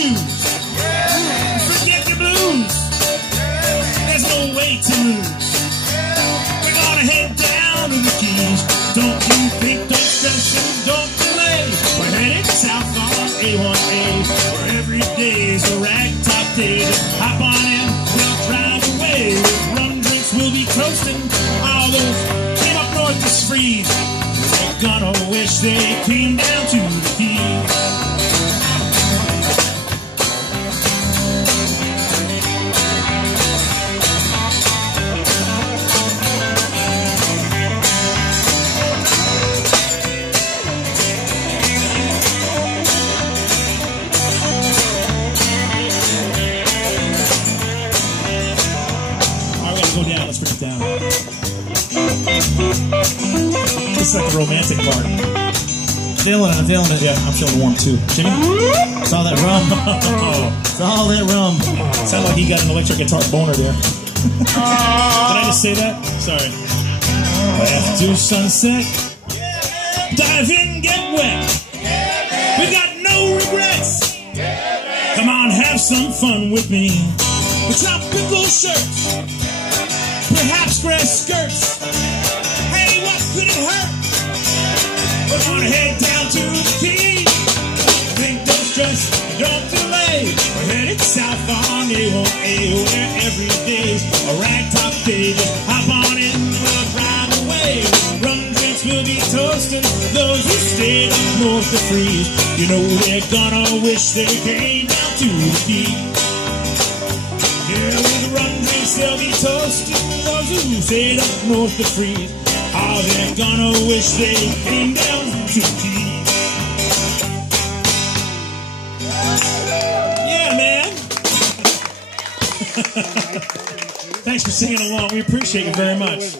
shoes. Forget the blues. There's no way to lose. We're gonna head down to the Keys. Don't you think, don't stress and don't delay. We're headed south on A1A, where every day is a ragtop day. Hop on in, we'll drive away. With rum drinks, we'll be coasting. All those came up north to freeze. They're gonna wish they came down to the Keys. Go down, let's bring it down. This is like the romantic part. Feeling it. Yeah, I'm feeling warm too. Jimmy? It's all that rum. It's all that rum. Sounded like he got an electric guitar boner there. Did I just say that? Sorry. After sunset, dive in, get wet. We got no regrets. Come on, have some fun with me. The tropical shirts. Perhaps dress skirts. Hey, what could it hurt? We're gonna head down to the Keys. Think, don't stress, don't delay. We're headed south on A1A, where every day's a ragtop day. Just hop on in, we'll drive away. Rum drinks will be toasting. Those who stayed up north to freeze. You know they're gonna wish they came down to the Keys. Yeah, with rum drinks they'll be toasting. Those who stayed up north to freeze. Oh, they're gonna wish they came down to the Keys. Yeah, man. Thanks for singing along. We appreciate you very much.